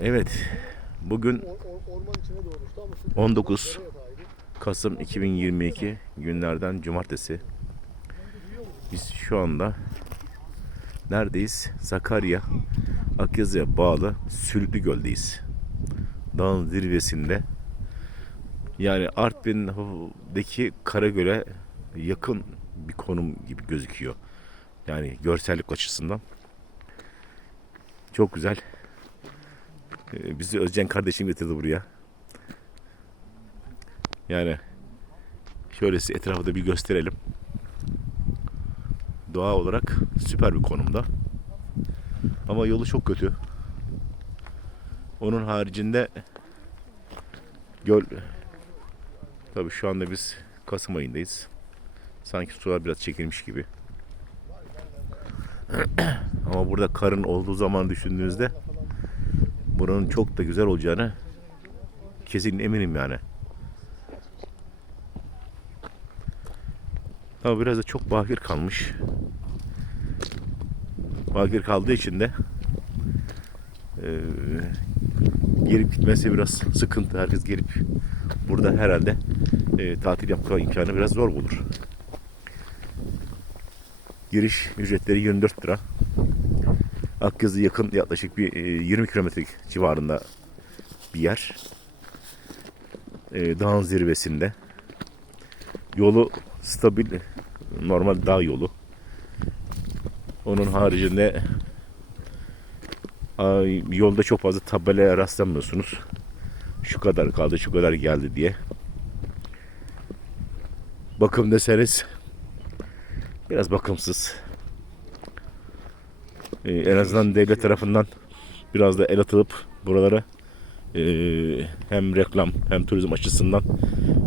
Evet. Bugün Or, or, orman içine doğmuştu ama şu 19 nereye dair? Kasım 2022 günlerden cumartesi. Biz şu anda neredeyiz? Sakarya Akyazı'ya bağlı Sülüklü Göl'deyiz. Dağın zirvesinde. Yani Artvin'deki Karagöl'e yakın bir konum gibi gözüküyor. Yani görsellik açısından. Çok güzel. Ee, Bizi Özcan kardeşim getirdi buraya. Yani şöyle size etrafı da bir gösterelim. Doğa olarak süper bir konumda. Ama yolu çok kötü. Onun haricinde göl tabii şu anda biz Kasım ayındayız. Sanki sular biraz çekilmiş gibi. Ama burada karın olduğu zaman düşündüğünüzde buranın çok da güzel olacağını kesin eminim yani. Ama biraz da çok bakir kalmış. Bakir kaldığı için de eee gelip gitmesi biraz sıkıntı. Herkes gelip burada herhalde eee, tatil yapma imkanı biraz zor bulur. Giriş ücretleri 24 lira. Akyazı yakın yaklaşık bir eee, 20 kilometrelik civarında bir yer. Eee, dağın zirvesinde. Yolu stabil normal dağ yolu. Onun haricinde yolda çok fazla tabelaya rastlamıyorsunuz. Şu kadar kaldı, şu kadar geldi diye. Bakım deseniz biraz bakımsız. Ee, en azından devlet tarafından biraz da el atılıp buralara e, hem reklam hem turizm açısından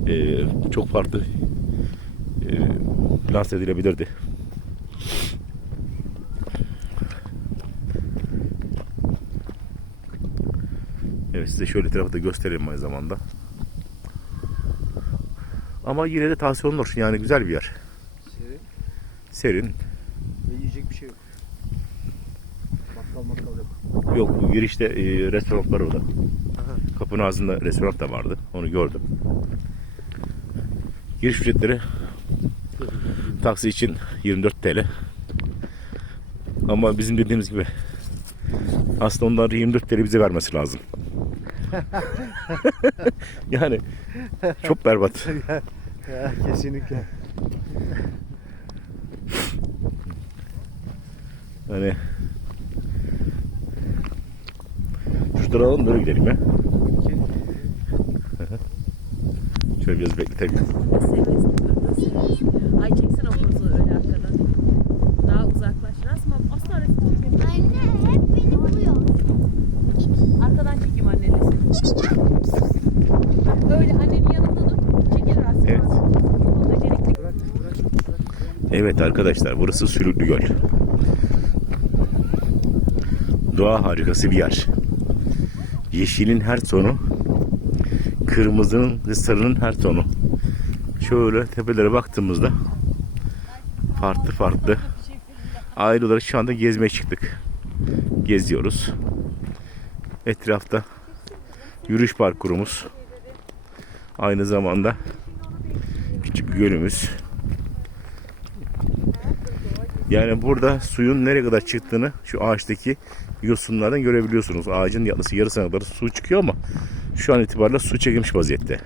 e, çok farklı e, lanse edilebilirdi. Evet size şöyle etrafı da göstereyim aynı zamanda. Ama yine de tavsiye olunur. Yani güzel bir yer. Serin Serin. ve yiyecek bir şey yok. Bakkal yok. Yok bu girişte e, restoran var orada. Aha. Kapının ağzında restoran da vardı. Onu gördüm. Giriş ücretleri taksi için 24 TL. Ama bizim dediğimiz gibi aslında onlar 24 TL bize vermesi lazım. yani çok berbat. Ya, kesinlikle. Hani alalım böyle gidelim ya. Şöyle biraz bekletelim. Ay çeksin o pozu öyle arkadan. Daha uzaklaş. Resmen asla resim çekemiyorum. Anne hep beni buluyor. Arkadan çekeyim anneni. Öyle annenin yanında dur. Çekil Rasim Evet. Evet arkadaşlar burası Sülüklü Göl. Doğa harikası bir yer. Yeşilin her tonu, kırmızının ve sarının her tonu. Şöyle tepelere baktığımızda farklı farklı aile olarak şu anda gezmeye çıktık. Geziyoruz. Etrafta yürüyüş parkurumuz. Aynı zamanda küçük bir gölümüz. Yani burada suyun nereye kadar çıktığını şu ağaçtaki yosunlardan görebiliyorsunuz. Ağacın yaklaşık yarısına kadar su çıkıyor ama şu an itibariyle su çekilmiş vaziyette.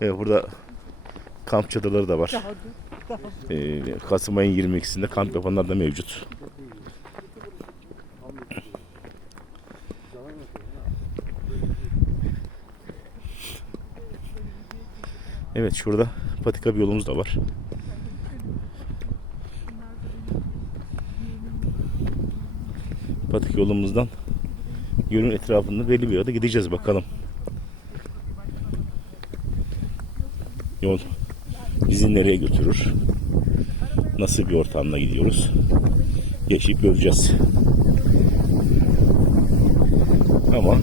Evet burada kamp çadırları da var. Ee, Kasım ayın 22'sinde kamp yapanlar da mevcut. Evet şurada patika bir yolumuz da var. Patik yolumuzdan gölün etrafında belli bir yere gideceğiz bakalım. Yol bizi nereye götürür? Nasıl bir ortamda gidiyoruz? Yaşayıp göreceğiz. Ama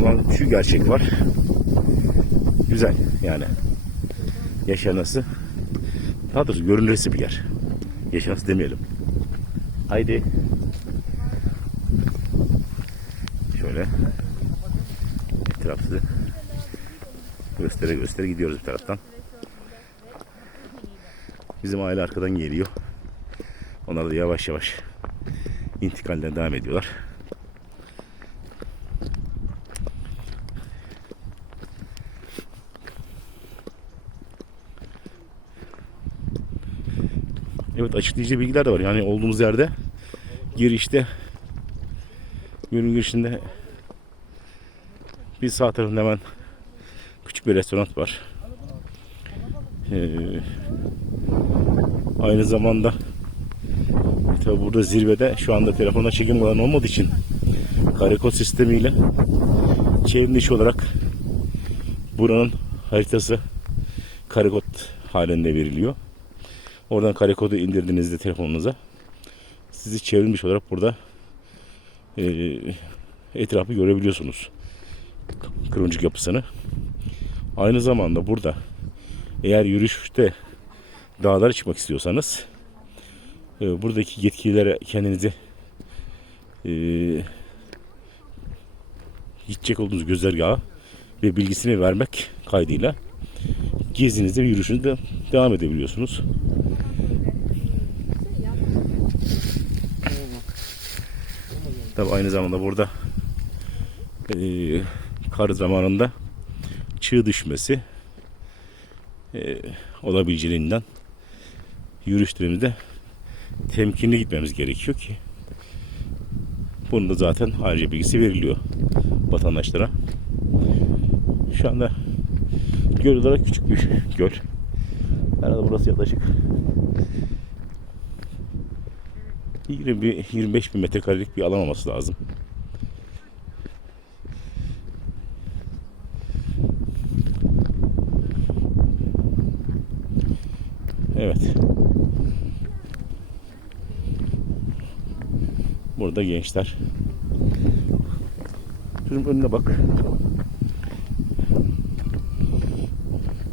olan şu gerçek var. Güzel yani. Yaşanası daha doğrusu görünürse bir yer. Yaşanası demeyelim. Haydi. Şöyle etrafı göstere göstere gidiyoruz bir taraftan. Bizim aile arkadan geliyor. Onlar da yavaş yavaş intikalden devam ediyorlar. Evet açıklayıcı bilgiler de var. Yani olduğumuz yerde girişte gölün girişinde bir sağ tarafında hemen küçük bir restoran var. Ee, aynı zamanda tabi burada zirvede şu anda telefonda çekim alanı olmadığı için karekod sistemiyle çevrim dışı olarak buranın haritası karekod halinde veriliyor. Oradan karekodu indirdiğinizde telefonunuza sizi çevrilmiş olarak burada e, etrafı görebiliyorsunuz. Kırmızık yapısını. Aynı zamanda burada eğer yürüyüşte dağlara çıkmak istiyorsanız e, buradaki yetkililere kendinizi e, gidecek olduğunuz güzergaha ve bilgisini vermek kaydıyla gezinizde ve yürüyüşünüzde devam edebiliyorsunuz. Tabi aynı zamanda burada eee kar zamanında çığ düşmesi eee olabileceğinden yürüyüşlerimizde temkinli gitmemiz gerekiyor ki bunun da zaten ayrıca bilgisi veriliyor vatandaşlara. Şu anda göl olarak küçük bir göl. Herhalde burası yaklaşık 20 25 bin metrekarelik bir alan olması lazım. Evet. Burada gençler. Şunun önüne bak.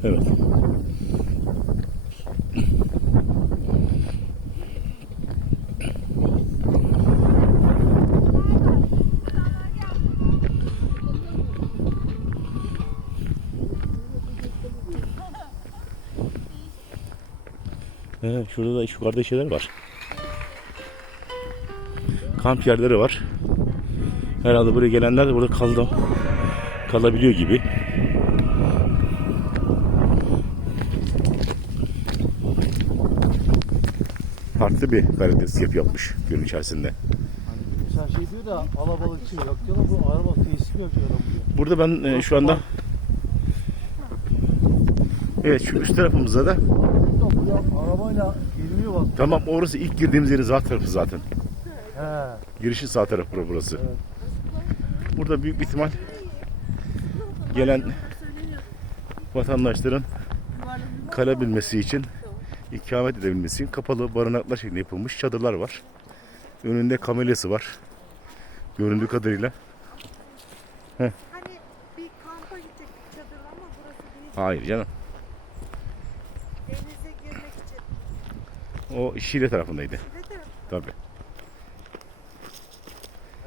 Evet. He, şurada da yukarıda şeyler var. Kamp yerleri var. Herhalde buraya gelenler de burada kaldı. Kalabiliyor gibi. Farklı bir kalitesi yapmış gölün içerisinde. Mesela şey diyor da alabalıkçı yok diyorlar bu araba tesisi diyorlar buraya. Burada ben e, şu anda Evet şu üst tarafımızda da Buraya arabayla girmiyor bak. tamam orası ilk girdiğimiz yerin sağ tarafı zaten. He. Girişin sağ tarafı burası. Burada büyük bir ihtimal gelen vatandaşların kalabilmesi için ikamet edebilmesi için kapalı barınaklar şeklinde yapılmış çadırlar var. Önünde kamelyası var. Göründüğü kadarıyla. Hani bir kampa gidecek çadır ama burası değil. Hayır canım. O Şile tarafındaydı. De Tabii.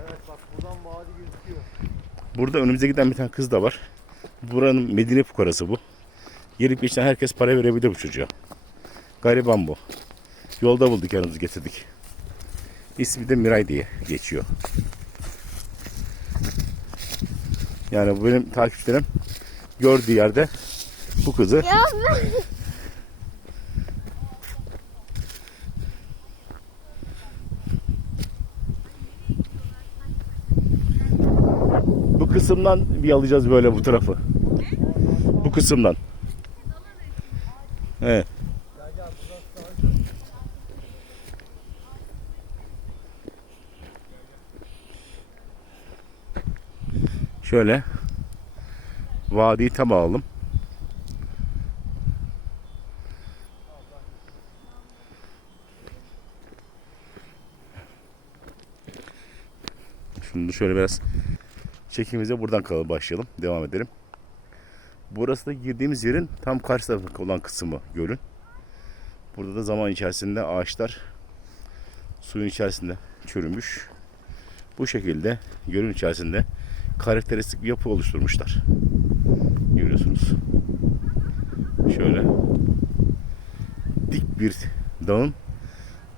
Evet bak buradan vadi gözüküyor. Burada önümüze giden bir tane kız da var. Buranın Medine fukarası bu. Gelip geçen herkes para verebilir bu çocuğa. Gariban bu. Yolda bulduk yanımızı getirdik. İsmi de Miray diye geçiyor. Yani bu benim takipçilerim gördüğü yerde bu kızı bu kısımdan bir alacağız böyle bu tarafı. Bu kısımdan. Evet. Şöyle vadiyi tam alalım. Şunu şöyle biraz çekimimize buradan kalalım başlayalım. Devam edelim. Burası da girdiğimiz yerin tam karşı tarafı olan kısmı gölün. Burada da zaman içerisinde ağaçlar suyun içerisinde çürümüş. Bu şekilde gölün içerisinde karakteristik bir yapı oluşturmuşlar. Görüyorsunuz. Şöyle dik bir dağın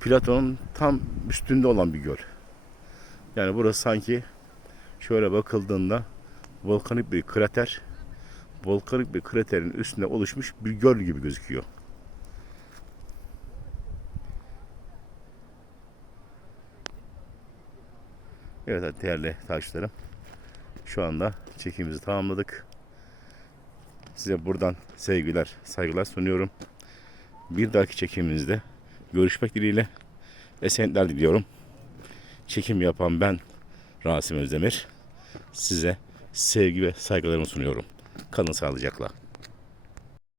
platonun tam üstünde olan bir göl. Yani burası sanki şöyle bakıldığında volkanik bir krater volkanik bir kraterin üstünde oluşmuş bir göl gibi gözüküyor. Evet değerli takipçilerim. Şu anda çekimimizi tamamladık. Size buradan sevgiler, saygılar sunuyorum. Bir dahaki çekimimizde görüşmek dileğiyle esenlikler diliyorum. Çekim yapan ben Rasim Özdemir. Size sevgi ve saygılarımı sunuyorum. Kalın sağlıcakla.